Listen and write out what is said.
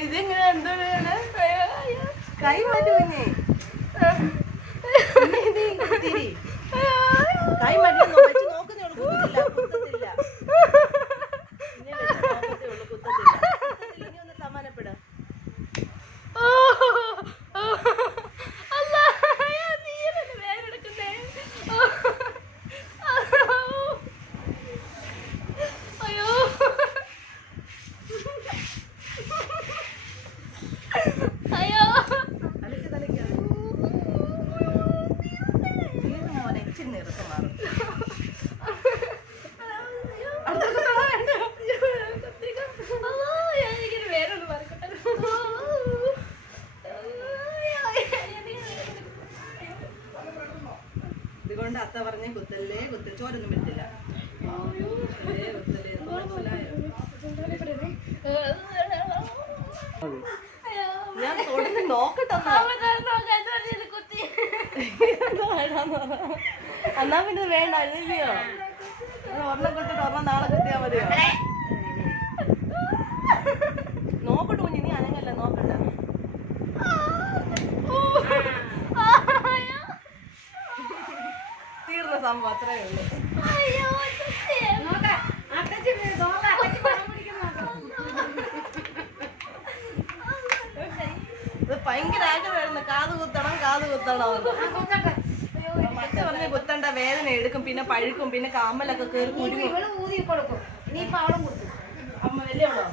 ഇതിങ്ങനെ എന്താണ് കൈ മാറ്റി കുഞ്ഞേ തിരി കൈ മാറ്റി വെച്ച് നോക്കുന്നേ ഉള്ളൂ കുത്തത്തില്ല ഇനി വെച്ച് നോക്കത്തേ ഉള്ളൂ കുത്തത്തില്ല ഇനി ഒന്ന് സമാനപ്പെടാം ഇതുകൊണ്ട് അത്ത പറഞ്ഞ കുത്തല്ലേ കുത്തൽ ചോരൊന്നും പറ്റില്ല ഞാൻ തൊടുന്ന് നോക്കട്ടെ എന്നാ പിന്നെ വേണ്ട അല്ലയോ ഒരെണ്ണം കുത്തിട്ട് ഒരെണ്ണം നാളെ കുത്തിയാ മതിയോ നോക്കട്ടെ കുഞ്ഞി നീ അനങ്ങല്ല നോക്കട്ടെ തീർന്ന സംഭവം അത്രേ ഉള്ളൂ ഇത് ഭയങ്കര ആഗ്രഹമായിരുന്നു കാത് കുത്തണം മറ്റ പറഞ്ഞ കുത്തണ്ട വേദന എടുക്കും പിന്നെ പഴുക്കും പിന്നെ കാമ്പലൊക്കെ കയറി കുരുങ്ങും അമ്മ വലിയവളോ